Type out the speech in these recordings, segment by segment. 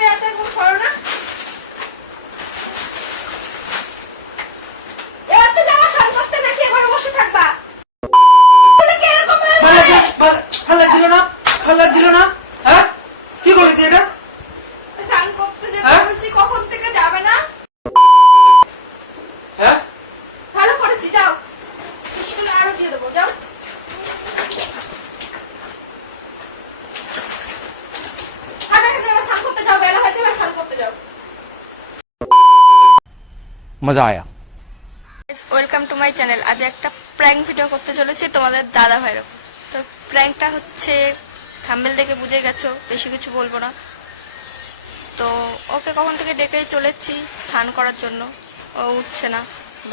বসে আছে, খুব সরো না। এবার তো যাবা স্নান করতে নাকি এবার বসে থাকবা? ভালো লাগছিল না? হ্যাঁ, কি করলি তুই এটা? স্নান করতে যেতে বলছি, কখন থেকে যাবে না? হ্যাঁ, ভালো করেছি, যাও। বেশি করে আরো দিয়ে দেবো, যাও। স্নান করতে যাও, বেলা হয়েছে, স্নান করতে যাও। मजा आया। Welcome to my channel. আজ একটা প্র্যাঙ্ক ভিডিও করতে চলেছি তোমাদের দাদা ভাইয়ের। তো প্র্যাঙ্কটা হচ্ছে, থাম্বনেল দেখে বুঝে গেছো, বেশি কিছু বলবো না। তো ওকে কখন থেকে ডেকেই চলেছি স্নান করার জন্য, ও উঠছে না।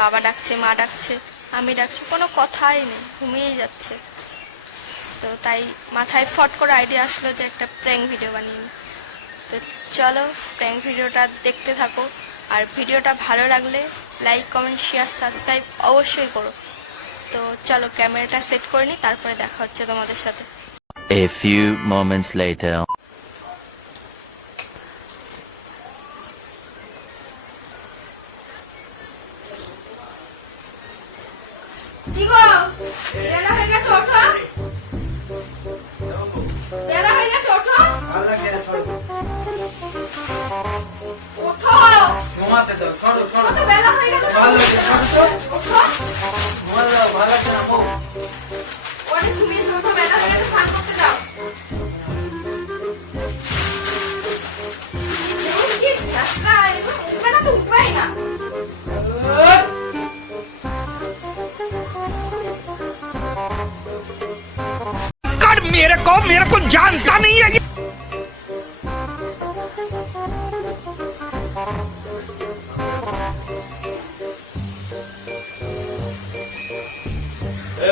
বাবা ডাকছে, মা ডাকছে, আমি ডাকছি, কোনো কথাই নেই, ঘুমিয়েই যাচ্ছে। তো তাই মাথায় ফট করে আইডিয়া আসলো যে একটা প্র্যাঙ্ক ভিডিও বানিয়ে নিই। তো চলো প্র্যাঙ্ক ভিডিওটা দেখতে থাকো। আর ভিডিওটা ভালো লাগলে লাইক, কমেন্ট, শেয়ার, সাবস্ক্রাইব অবশ্যই করো। তো চলো ক্যামেরাটা সেট করে নিই, তারপরে দেখা হচ্ছে তোমাদের সাথে। A few moments later. কি গো, বেলা হয়ে গেছে, ওঠো। বেলা হয়ে গেছে, ওঠো। ওঠো, ঘুমাতে দাও, সরো সরো। কত বেলা হয়ে গেছে, ভালো লাগে, সরো। ওঠো। ভালো লাগছে না? অনেক ঘুমিয়েছো, ওঠো, বেলা হয়ে গেছে, স্নান করতে যাও। কি রাস্তা, এরকম উঠবে না তো উঠবেই না। कर मेरे को जानता नहीं है।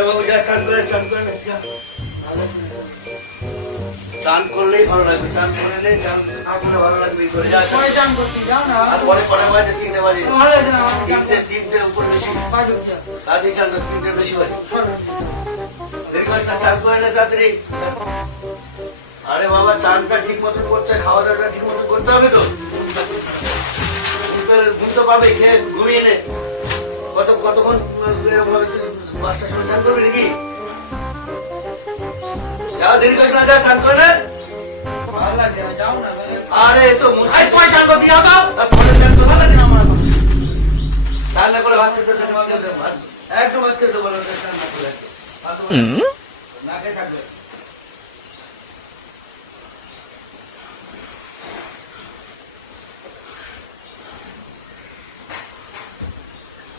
বাবু যা চান করে চান করলেই ভালো লাগবে। চান করলে চান না করলে ভালো লাগবে। পরে চান করতে যাও না। আর পরে কটা বাজে? 3টে বাজে। ভালো লাগছে না আমার। 3টে উপর বেশি বাজো গিয়া। তাড়াতাড়ি চান করতে, 3টে বেশি বাজে। সরো। দেরি করিস না, চান করে নে তাড়াতাড়ি। আরে বাবা, চানটা ঠিক মতন করতে, খাওয়া দাওয়াটা ঠিক মতন করতে হবে তো। ঘুম তো পাবে, খেয়ে ঘুমিয়ে নে। কতক্ষণ এরকম ভাবে 5টার সময় চান করবি নাকি? যাও, দেরি করিস না, যা চান করে নে। ভালো লাগছে না, যাও না। আরে তো আই পরে চান করতে যাও তো। পরে চান করবো। ভালো লাগছে না আমার। রান্না করে ভাত খেতে দেবো, একটু ভাত খেতে দেবো, রান্না করে না খেয়ে থাকবে।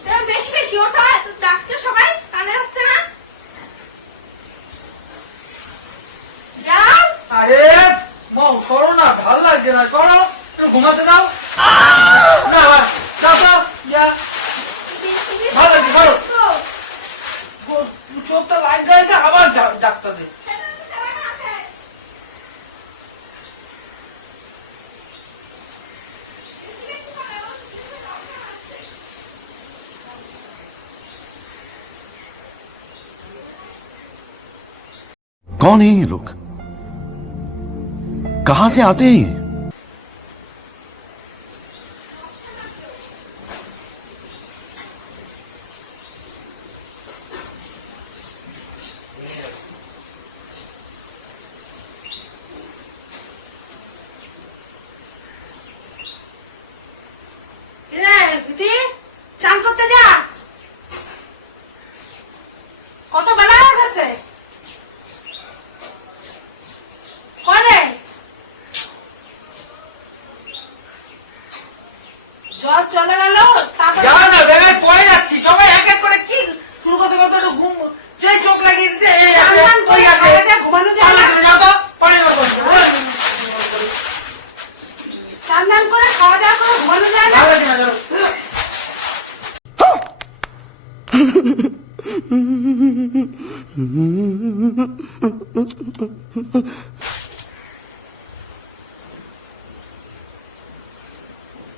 তুমি বেশি বেশি ওঠো, এত ডাকছো সবাই, কানে হচ্ছে না? যাও। আরে মৌ, সরো না, ভালো লাগছে না, সরো। একটু ঘুমাতে দাও না। যাও তো, যা। বেশি বেশি ভালো লাগছে, সরো। ডাকছো। চোখটা লাগে আবার ডাক্তার দে। कौन है ये लोग? कहां से आते हैं ये? চান করতে যা, কত বেলা হয়ে গেছে। করে জল চলে গেল, যাও না, বেলায় পড়ে যাচ্ছি। সবাই এক এক করে কি শুরু করতে করতে একটু ঘুম, যে চোখ লাগিয়ে দিতে ঘুমানো যায় না। যাও তো, পরে যাবো। চান দান করে খাওয়া দাওয়া করে ঘুমানো যায় না। ভালো লাগছে না, যাও।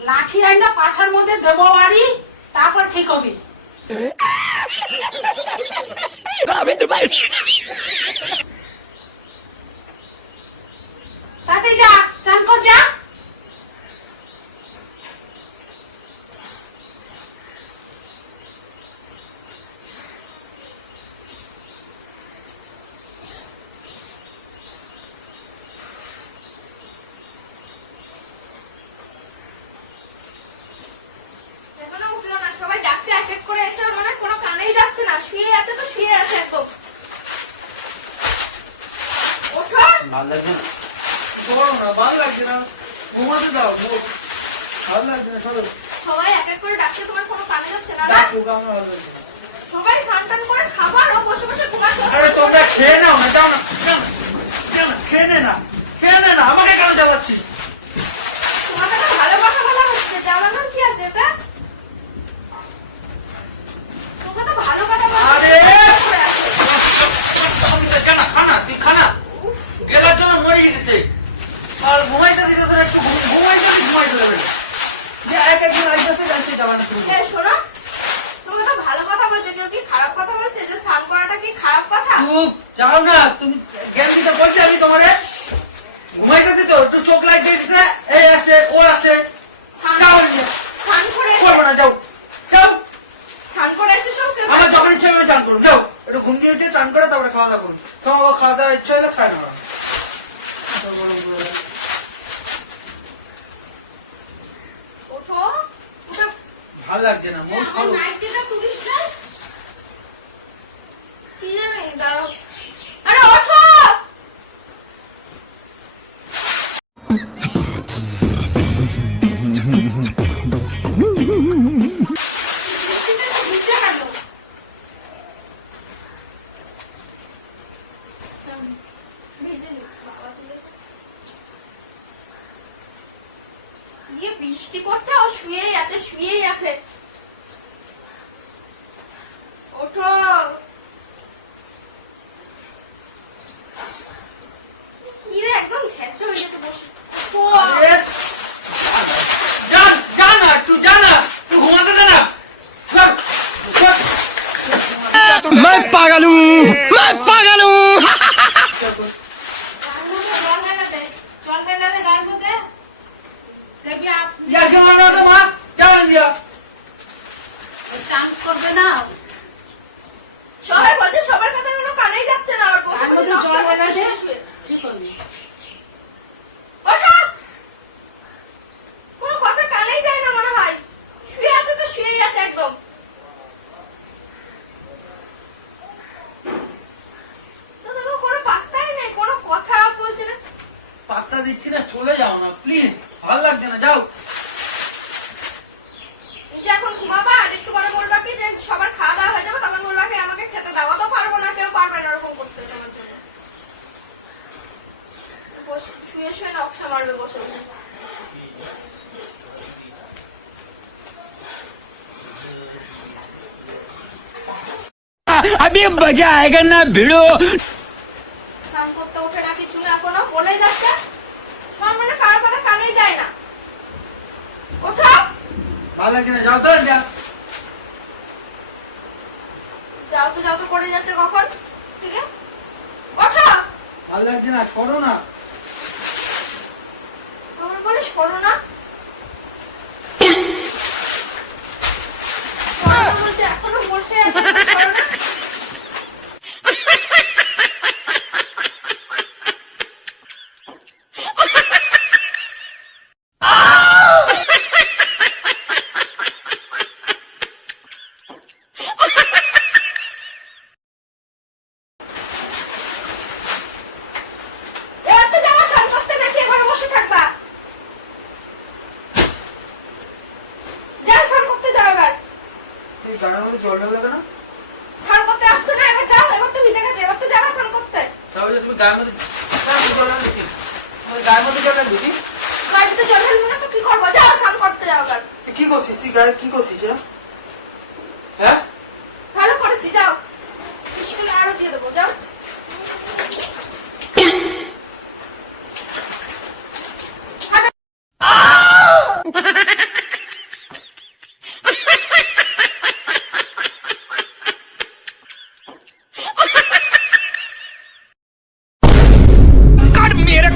লাঠি আইনা পাছার মধ্যে দেবো বাড়ি, তারপর ঠিক হবে। তাতে যা, চান কর যা। ভালো লাগছে না করো না, ভালো লাগছে না, ঘুমাতে দাও, ভালো লাগছে না, চলো সবাই এক এক করে ডাকছে, তোমার কোনো কানে যাচ্ছে না না? ডাকো, আমার ভালো লাগছে না। সবাই স্নান টান করে খাবার ও বসে বসে ঘুমাচ্ছে। আরে তোমরা খেয়ে নাও না, যাও না, যাও না, যাও না, খেয়ে নে না, খেয়ে নে না, আমাকে কেন জ্বালাচ্ছিস? তোমাদের তো ভালো কথা বলা হচ্ছে, জ্বালানোর কি আছে এটা? তোমরা তো ভালো কথা বলছো। আরে খানা খানা তুই খানা গেলার জন্য মরে গেছে আর ঘুমাইতে দিতেছে না, একটু ঘুমাইতে দেবে যে এক একজন আইসাতে জানতে যাবে না তুমি। এই শোনো, তুমি তো ভালো কথা বলছো, কেউ কি খারাপ কথা বলছে? যে স্নান করাটা কি খারাপ কথা? চুপ যাও না, তুমি জ্ঞান দিতে বলছি আমি তোমারে, ঘুমাইতেছি তো একটু চোখ লাগিয়ে দিছে, এই আসে ও আসে, যাও না, স্নান করে করবো না, যাও যাও, স্নান করে এসে সব কেউ আমার যখন ইচ্ছা আমি চান করুন, যাও একটু ঘুম দিয়ে উঠে চান করে তারপরে খাওয়া দাওয়া করুন, তোমার ও খাওয়া দাওয়ার ইচ্ছা হলে খায় না। ওঠো, উঠে ভালো লাগছে না, মন খারাপ। নাইটিটা তুলিস না। কি জানি, দাঁড়াও। আরে ওঠো! বৃষ্টিতে ভিজে গেল। ভিজে নি, বাবা তুলে। গিয়ে বৃষ্টি পড়ছে, ও শুয়েই আছে। ওঠো, কি রে, একদম ঘেঁষে হয়ে গেছে বসে। আরে, যা না, একটু যা না, একটু ঘুমাতে দে না। সর, সর। मैं पागल हूँ मैं पागल हूँ জল ফেলে দে গায়ের মধ্যে দেখবি ইয়ার কি মারো না তো মা, যাবেন দিয়া। চান্স করবে না। সবাই বলছে, সবার কথা কোনো কানেই যাচ্ছে না, আর বসে তার বসে মধ্যে নকশা জল করতে ফেলে দে। শুয়ে। কি করবি? ওঠো! কোনো কথা কানেই যায় না মনে হয়, শুয়ে আছে তো শুয়েই আছে একদম। তো দেখো, কোনো পাত্তাই নেই, কোনো কথা বলছে না। পাত্তা দিচ্ছি না, চলে যাও না প্লিজ, ভালো লাগছে না, যাও। এই যে এখন ঘুমাবা, আর একটু পরে বলবা কি যে সবার খাওয়া দাওয়া হয়ে যাবে, তখন বলবা কি আমাকে খেতে দাও। তো পারবো না, কেউ পারবে না এরকম করতে তোমার জন্য। শুয়ে শুয়ে নকশা মারবে বসে বসে। अभी मजा आएगा ना भिड़ो স্নান করতে উঠে না, কিছু না, এখনো বলেই যাচ্ছে। আমার মানে কারো কথা কানেই যায় না। ওঠো! ভালো লাগছে না, যাও তো, যা। যাও তো করে যাচ্ছে কখন থেকে। ওঠো! ভালো লাগছে না, সরো না। আমার বলে সরো না। বলছে এখনো বসে আছে, সরো না। এবার তো যাবা স্নান করতে, নাকি এবার বসে থাকবা? যাও স্নান করতে, যাও এবার। তুমি গায়ের মধ্যে জল ঢালবে কেন? স্নান করতে আসছো না, এবার যাও, এবার তো ভিজে গেছে, এবার তো যাবা স্নান করতে। তাহলে যে তুমি গায়ের মধ্যে জল ঢালবে কি? তুমি গায়ের মধ্যে জল ঢালবে কি? বাড়িতে জল ঢালবো না তো কি করবো? যাও স্নান করতে, যাও এবার। কি করছিস তুই, গায়ে কি করছিস? হ্যাঁ, ভালো করেছি, যাও। বেশি করে আরো দিয়ে দেবো, যাও।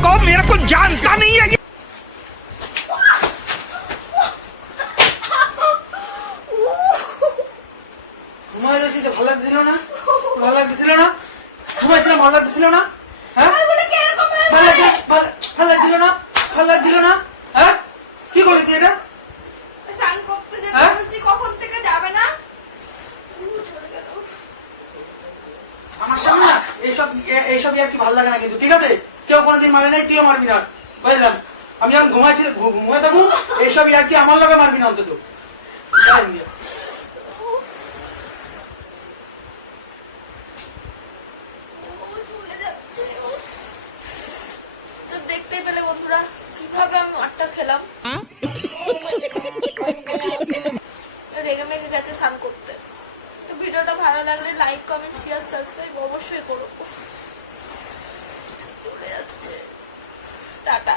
कर मेरे को जानता नहीं है ঘুমাই রয়েছিতে ভালো লাগছিল না? ভালো লাগছিল না? ঘুমাইছিলাম, ভালো লাগছিল না? হ্যাঁ, আমি বলে কি এরকম ভাবে ভালো বলে? ভালো লাগছিল না? ভালো লাগছিল না? হ্যাঁ, কি করলি তুই এটা? স্নান করতে যেতে হ্যাঁ? বলছি, কখন থেকে যাবে না? চলে গেল। আমার সামনে না এইসব আর কি ভালো লাগে না কিন্তু, ঠিক আছে? কেউ কোনোদিন মারে নাই, তুইও মারবি না, বুঝলাম। আমি যখন ঘুমাইছি ঘুমাই থাকবো এইসব ইয়ার্কি আমার লগে মারবি না অন্তত। যাই মিয়া। তো দেখতেই পেলে বন্ধুরা কিভাবে আমি মারটা খেলাম। রেগে মেগে গেছে স্নান করতে। তো ভিডিওটা ভালো লাগলে লাইক কমেন্ট শেয়ার সাবস্ক্রাইব অবশ্যই করো। উফ, চলে যাচ্ছে, টাটা।